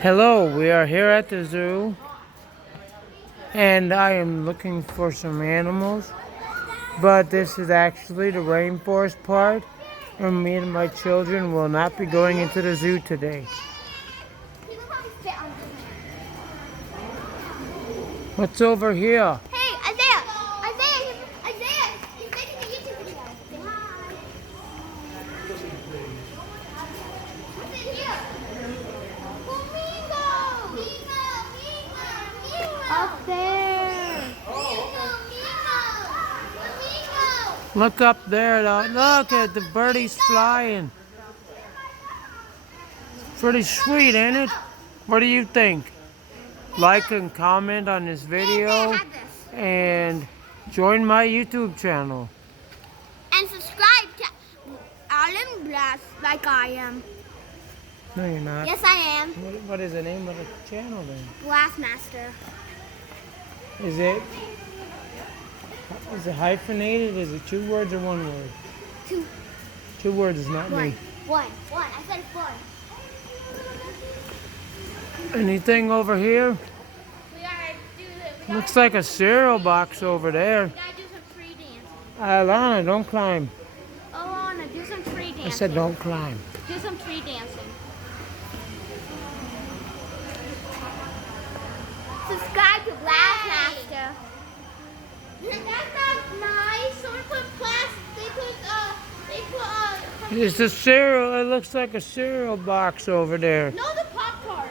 Hello, we are here at the zoo and I am looking for some animals, but this is actually the rainforest part and me and my children will not be going into the zoo today. What's over here? Hey, Isaiah! Isaiah! He's making a YouTube video. Say hi. What's in here? Flamingo! Up there. Flamingo! Look up there, look at the birdies flying. Pretty sweet, ain't it? What do you think? Like and comment on this video and join my YouTube channel. And subscribe to Alan Blast like I am. No, you're not. Yes, I am. What is the name of the channel then? Blastmaster. Is it hyphenated? Is it 2 words or 1 word? 2. 2 words is not me. One. I said 4. Anything over here? Looks like a cereal box over there. We gotta do some tree dancing. Alana, don't climb. Oh, Anna, do some tree dancing. I said don't climb. Do some tree dancing. Subscribe to Blastmaster. That's not nice. Someone put plastic. They put It's a cereal. It looks like a cereal box over there. No, the Pop-Tart.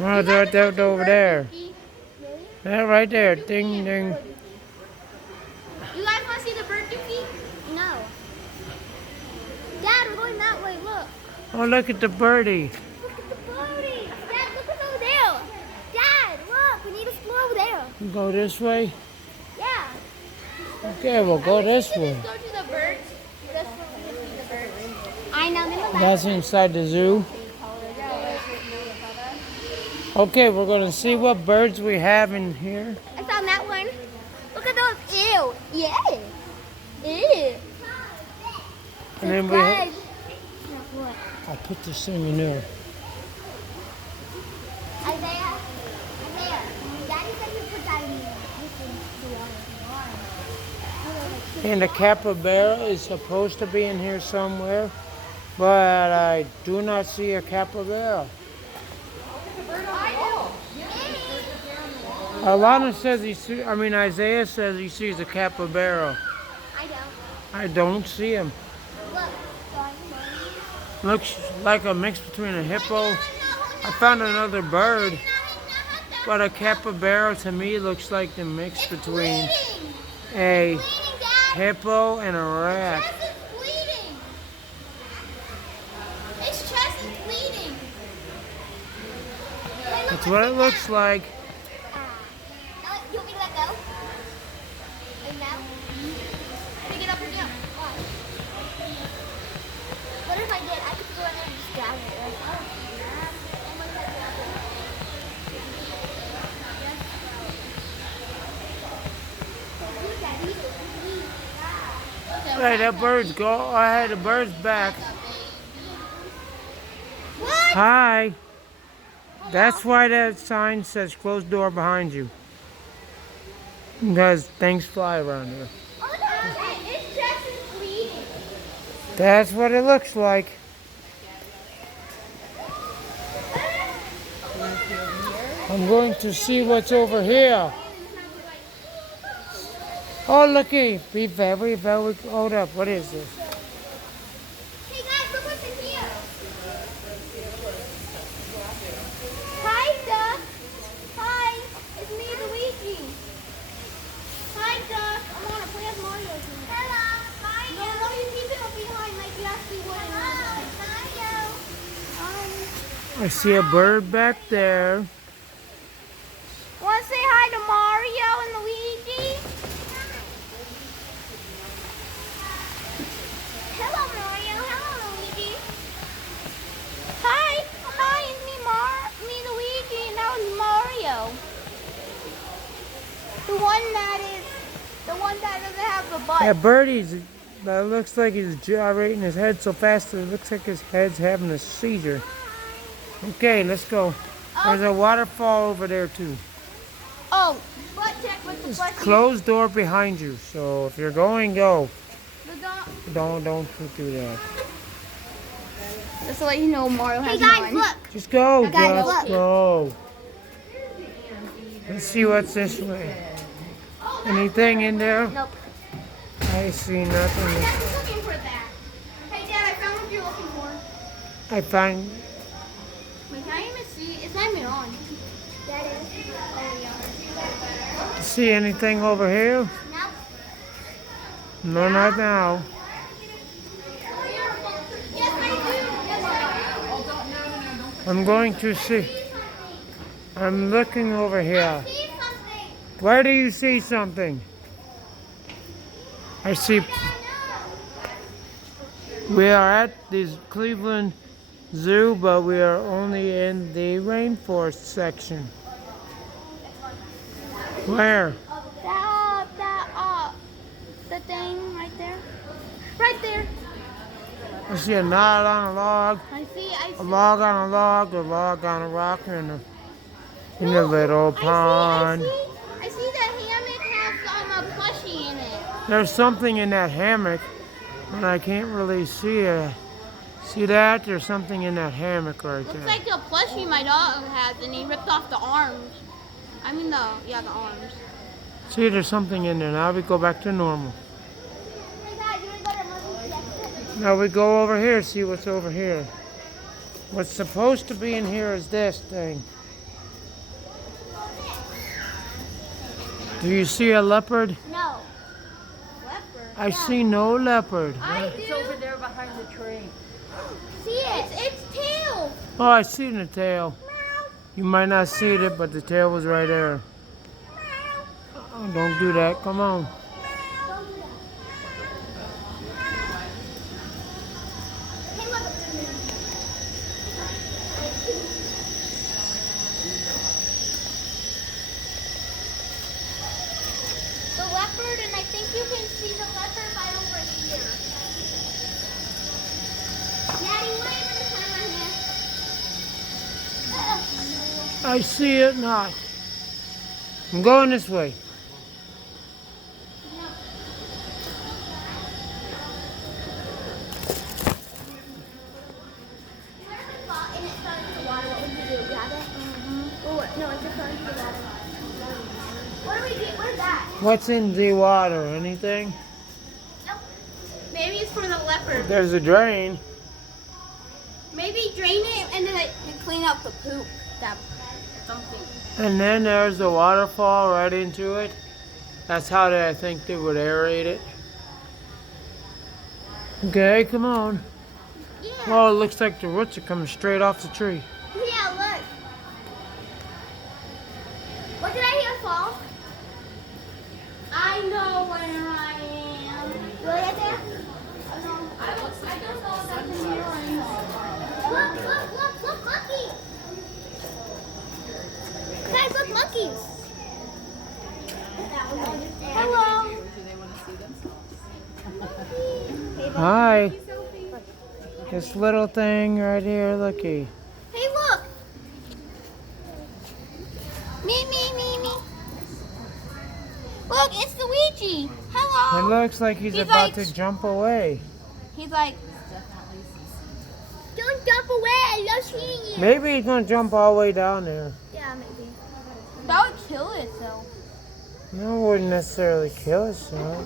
Oh, they're over there. Really? Yeah, right there. Ding, ding. You guys want to see the bird dookie? No. Dad, we're going that way. Look. Oh, look at the birdie. Look at the birdie. Dad, look at over there. Dad, look. We need to explore over there. Go this way? Yeah. Okay, we'll go this way. Let's go to the birds. That's where we can see the birds. I know. That's inside the zoo. Okay, we're going to see what birds we have in here. I found that one. Look at those. Ew. Yeah. Ew. And then Subscribe. I'll put this thing in there. Isaiah. Daddy said you put that in the water. And the capybara is supposed to be in here somewhere, but I do not see a capybara. Alana says Isaiah says he sees a capybara. I don't see him. Looks like a mix between a hippo. I found another bird, but a capybara to me looks like the mix between a hippo and a rat. Its chest is bleeding. That's what it looks like. You want me to let go? And now? Pick it up and down. What if I did? I could go in there and just grab it. Hey, that bird's go. I had the bird's back. What? Hi. That's why that sign says closed door behind you. Because things fly around here. Oh, no, its chest is bleeding. That's what it looks like. I'm going to see what's over here. Oh, looky. Be very, very. Hold up. What is this? Hey guys, look what's in here. Hi, Duck. Hi, it's me, Luigi. Hi, Duck. I'm on a play as Mario. Hello. Hi. No, you keep it behind like you actually would. Hello. Hi. I see a bird back there. Want to say hi to Mario and Luigi? Hello, Mario. Hello, Luigi. Hi. Hi, it's me, Luigi, and that was Mario. The one that doesn't have the butt. That that looks like he's gyrating his head so fast that it looks like his head's having a seizure. Okay, let's go. There's a waterfall over there too. Oh, butt check with the There's plushie. closed door behind you. So if you're going, go. The dog. Don't do that. Just to let you know, Mario has guys, look. Just go. Guys, Just look. go. Let's see what's this way. Anything in there? Nope. I see My nothing. dad was looking for that. Hey, Dad, I found what you're looking for. I find. Wait, can I even see? It's not even on. That is. Oh, yeah. See anything over here? Nope. No, not now. Yes, I do. Yes, I do. I'm going to see. I'm looking over here. See something. Where do you see something? I see. We are at the Cleveland Zoo, but we are only in the rainforest section. Where? The thing right there. Right there. I see a knot on a log, I see. a log on a log, a log on a rock, and a little pond. I see the hammock has a plushie in it. There's something in that hammock, but I can't really see it. See that? There's something in that hammock right Looks there. like a plushie my dog has, and he ripped off the arms. I mean the arms. See, there's something in there. Now we go back to normal. Now we go over here, see what's over here. What's supposed to be in here is this thing. Do you see a leopard? No. Leopard? I see no leopard. I do. It's over there behind the tree. See it. It's tail. Oh, I see the tail. You might not see it, but the tail was right there. Oh, don't do that. Come on. Hey, look. The leopard, and I think you can see the leopard right over here. Daddy, what are you going to climb on here? I see it not. I'm going this way. And it fell into the water. What would you do? Grab it? Oh, no, it just fell into the water. What do we do? What is that? What's in the water? Anything? Nope. Maybe it's for the leopard. There's a drain. Maybe drain it and then you clean up the poop. That something. And then there's the waterfall right into it. That's how I think they would aerate it. Okay, come on. Yeah. Oh, it looks like the roots are coming straight off the tree. Yeah, look. What did I hear fall? I know where I am. Really right there? I don't know if that's in here or not. Look, monkeys. Guys, look, monkeys. Hello. Do they want to see themselves? Hi. This little thing right here, looky. Hey, look. Me. Look, it's Luigi. Hello. It looks like he's about to jump away. He's like, don't jump away. I love seeing you. Maybe he's gonna jump all the way down there. Yeah, maybe. That would kill itself. No, it wouldn't necessarily kill itself.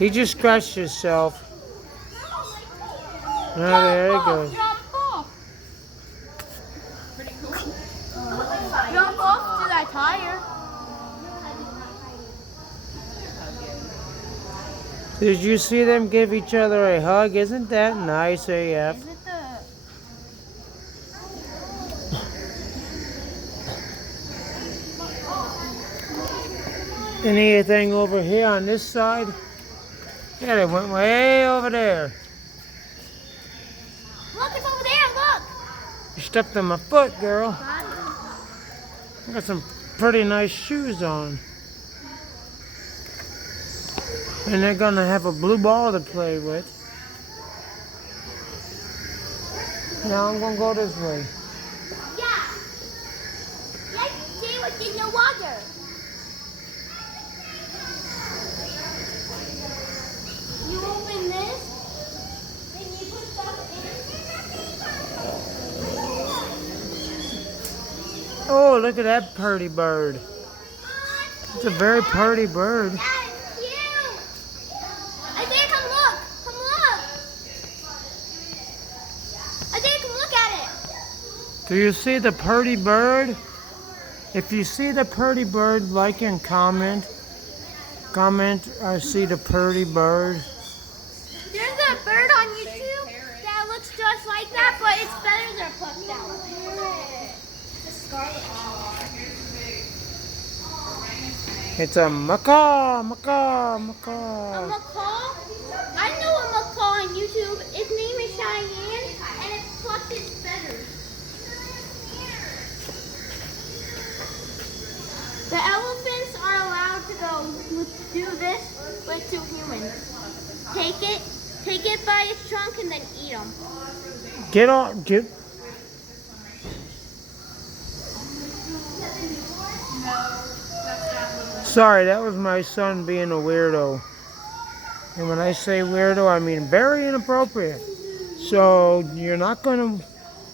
He just scratched himself. Oh, there he goes. Jump off. Jump off to that tire. Did you see them give each other a hug? Isn't that nice, AF? Is it the... Anything over here on this side? Yeah, they went way over there. Look, it's over there. Look. You stepped on my foot, girl. I got some pretty nice shoes on. And they're gonna have a blue ball to play with. Now I'm gonna go this way. Yeah. Let's see what's in the water. You open this, then you put stuff in. Oh, look at that pretty bird. It's a very pretty bird. That is cute. I think come look. Come look. I think come look at it. Do you see the pretty bird? If you see the pretty bird, like and comment. Comment, I see the pretty bird. There's a bird on YouTube that looks just like that, but its feathers are plucked out. It's a scarlet owl. It's a macaw, macaw, A macaw. macaw? I know a macaw on YouTube. Its name is Cheyenne, and it plucked its feathers. The elephants are allowed to do this with 2 humans. Take it by its trunk and then eat them. Get on, get. Sorry, that was my son being a weirdo. And when I say weirdo, I mean very inappropriate. So you're not gonna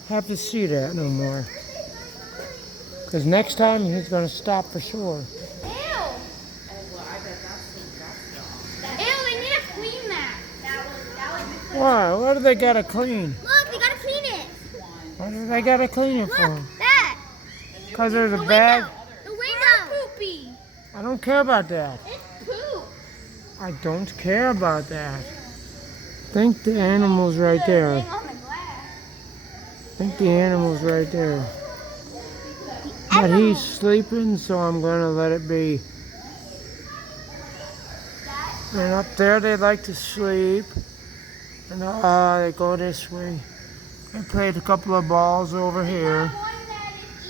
have to see that no more. Because next time he's gonna stop for sure. Ew! Ew, they need to clean that. Why? What do they gotta clean? Look, they gotta clean it. What do they gotta clean it Look, for? that. Because there's a The bag. window. The window. Poopy. I don't care about that. It's poop. I don't care about that. I think the animal's right there. Thing on the glass. I think the animal's right there. But he's sleeping, so I'm gonna let it be. And up there they like to sleep. And they go this way. I played a couple of balls over here. That one that is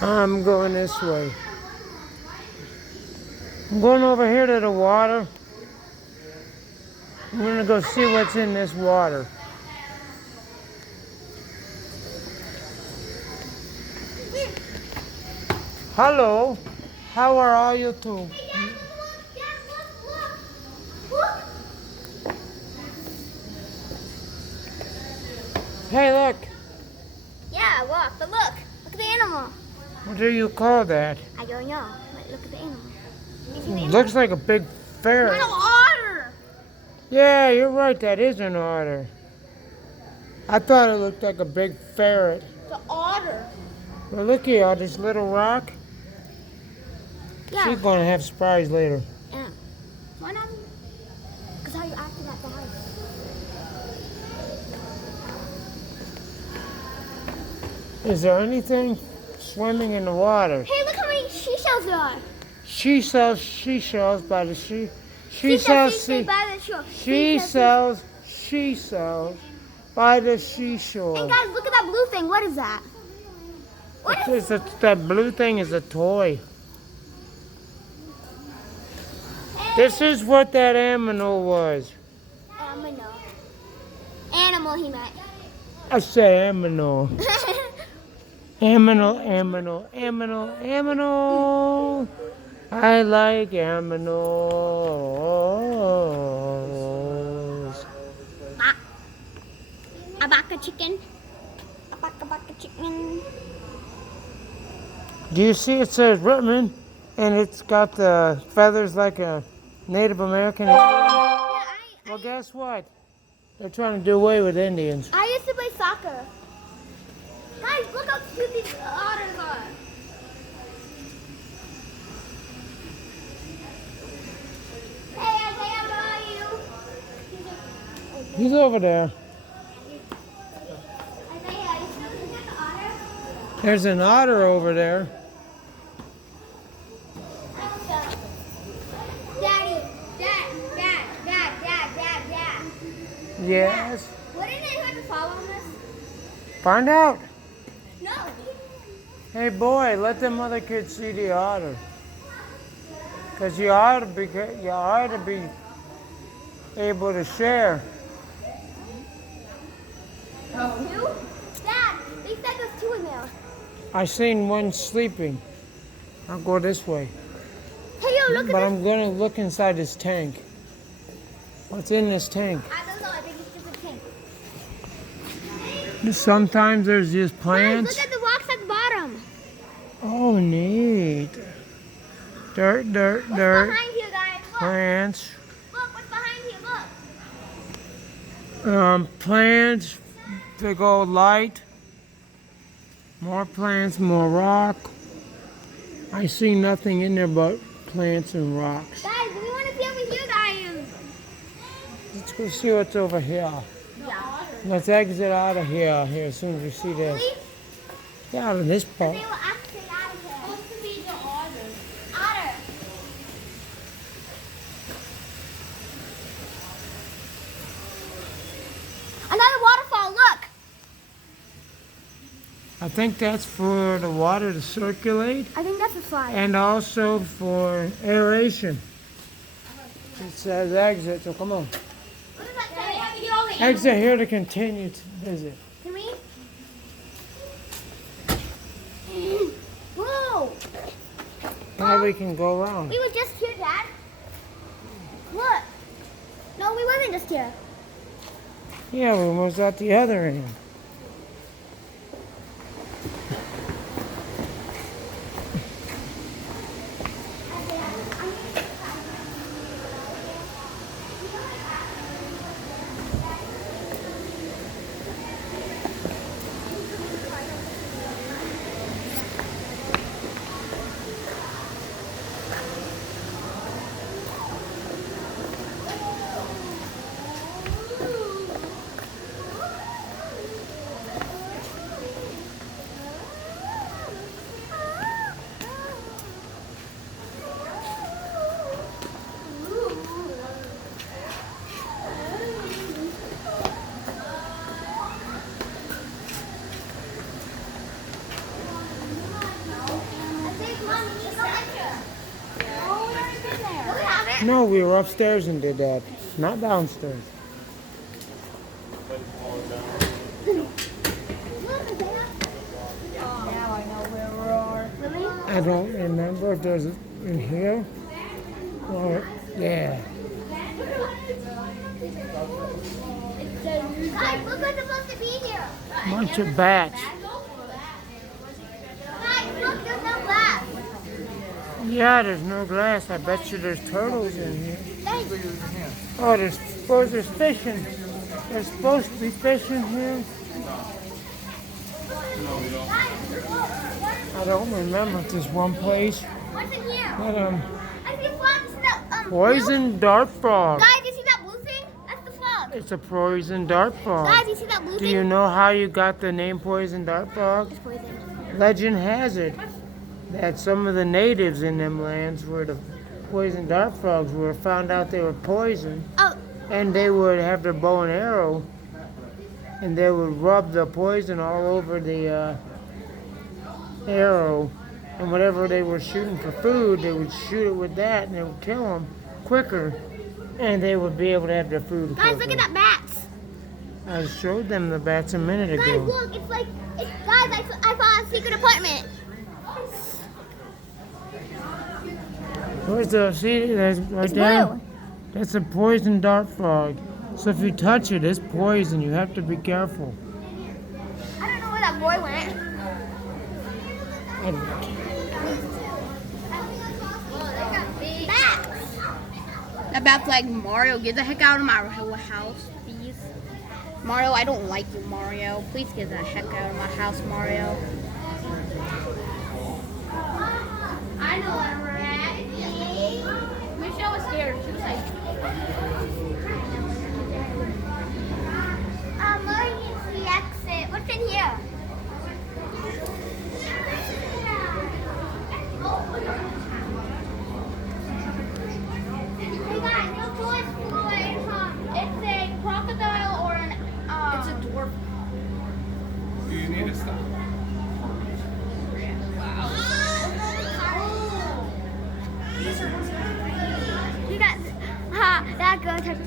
eating. I'm going this way. I'm going over here to the water. I'm gonna go see what's in this water. Hello, how are all you two? Hey, Dad, look. Hey, look. Yeah, look, but look at the animal. What do you call that? I don't know, but look at the animal. You see the It animal? looks like a big ferret. Little otter. Yeah, you're right, that is an otter. I thought it looked like a big ferret. The otter. Well, look here, all this little rock. Yeah. She's gonna have a surprise later. Yeah. Why not? Because how you acting at the house. Is there anything swimming in the water? Hey, look how many seashells there are. She sells seashells by the sea. She Seashells, sells seashells by the shore. she sells by the seashore. And guys, look at that blue thing. What is that? What is That blue thing is a toy. This is what that aminal was. Animal he meant. I said aminal. Aminal. I like aminals. A baka chicken. A baka chicken. Do you see it says Whitman and it's got the feathers like a Native American? Well, guess what? They're trying to do away with Indians. I used to play soccer. Guys, look how cute these otters are. Hey, Isaiah, where are you? He's over there. Isaiah, you still looking at the otter? There's an otter over there. Daddy, Dad. Yes. Wouldn't it hurt to fall on this? Find out. No. Hey boy, let them other kids see the otter. Cause you ought to be able to share. Two? Dad, they said there's two in there. I seen one sleeping. I'll go this way. Hey, yo, look at But this. I'm gonna look inside this tank. What's in this tank? I don't know. I think it's just a tank. Sometimes there's just Guys, plants. look at the rocks at the bottom. Oh, neat. Dirt, dirt, What's dirt. behind you, guys? Look. Plants. Look, what's behind you? Look. Plants. Big old light. More plants, more rock. I see nothing in there but plants and rocks. Guys, we want to see over here, guys. Let's go see what's over here. Yeah. Let's exit out of here as soon as we see this. Really? Get out of this They part. will actually out of here. Supposed to be the otter. Otter. Another waterfall, look. I think that's for the water to circulate I think that's a slide. and also for aeration. It says exit, so come on. What does that say? Exit here to continue to visit. Can we? Whoa! Now we can go around. We were just here, Dad. Look. No, we wasn't just here. Yeah, we was at the other end. No, we were upstairs and did that, not downstairs. Now I know where we are. I don't remember if there's in here or yeah. Guys, look what's supposed to be here. Bunch of bats. Guys, look, there's no glass. Yeah, there's no glass. I bet you there's turtles in here. Guys, Oh, there's fishing. There's supposed to be fishing here. I don't remember if there's one place. what's in here? But I see a frog. You see that, poison dart frog. blue? Guys, you see that blue thing? That's the frog. It's a poison dart frog. Guys, you see that blue Do thing? you know how you got the name poison dart frog? It's poison. Legend has it that some of the natives in them lands where the poison dart frogs were found out they were poison, Oh, and they would have their bow and arrow, and they would rub the poison all over the arrow, and whatever they were shooting for food, they would shoot it with that, and it would kill them quicker, and they would be able to have their food guys, quicker. look at that bats. I showed them the bats a minute Guys, ago. look, it's like, guys, I found a secret apartment. Where's the, see, there's right It's there? blue. That's a poison dart frog. So if you touch it, it's poison. You have to be careful. I don't know where that boy went. Bats. That bat's like, Mario, get the heck out of my house, please. Mario, I don't like you, Mario. Please get the heck out of my house, Mario. I know where we're at. Michelle was scared. She was like, Emergency exit. What's in here? Hey guys, no toys for it's a crocodile or an it's a dwarf. You need to stop. That girl touched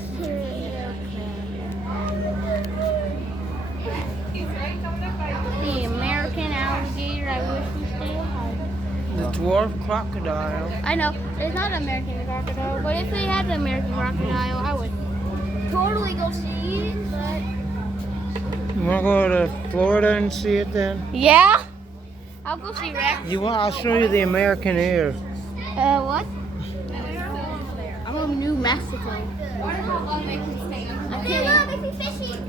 The American alligator. I wish we stayed home. The dwarf crocodile. I know it's not an American crocodile, but if they had an American crocodile, I would totally go see it. But You want to go to Florida and see it then? yeah, I'll go see Rex. You want? I'll show you the American ear. What? I'm from New Mexico. Okay, look, I see fishy.